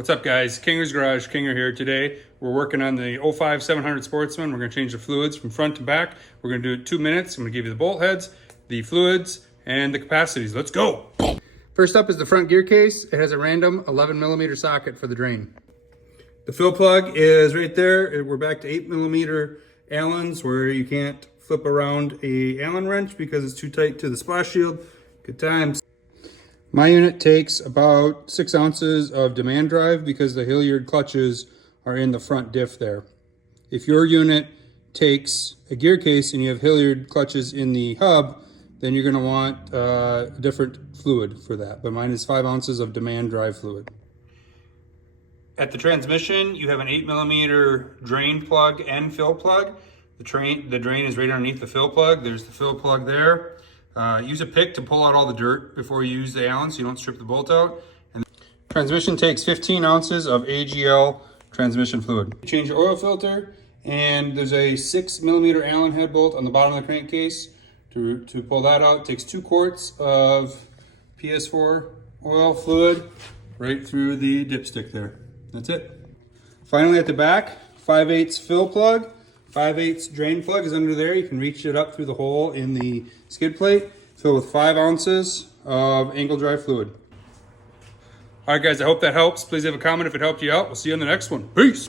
What's up, guys? Kinger's Garage, Kinger here. Today we're working on the 05 700 Sportsman. We're going to change the fluids from front to back. We're going to do it 2 minutes. I'm going to give you the bolt heads, the fluids, and the capacities. Let's go! First up is the front gear case. It has a random 11mm socket for the drain. The fill plug is right there. We're back to 8mm Allens where you can't flip around a Allen wrench because it's too tight to the splash shield. Good times. My unit takes about 6 ounces of demand drive because the Hilliard clutches are in the front diff there. If your unit takes a gear case and you have Hilliard clutches in the hub, then you're going to want a different fluid for that. But mine is 5 ounces of demand drive fluid. At the transmission, you have an 8mm drain plug and fill plug. The drain is right underneath the fill plug. There's the fill plug there. Use a pick to pull out all the dirt before you use the Allen so you don't strip the bolt out. And the transmission takes 15 ounces of AGL transmission fluid. Change your oil filter, and there's a 6mm Allen head bolt on the bottom of the crankcase. To pull that out, it takes 2 quarts of PS4 oil fluid right through the dipstick there. That's it. Finally, at the back, 5/8 fill plug. 5/8 drain plug is under there. You can reach it up through the hole in the skid plate. Fill with 5 ounces of angle drive fluid. All right, guys, I hope that helps. Please leave a comment if it helped you out. We'll see you on the next one. Peace.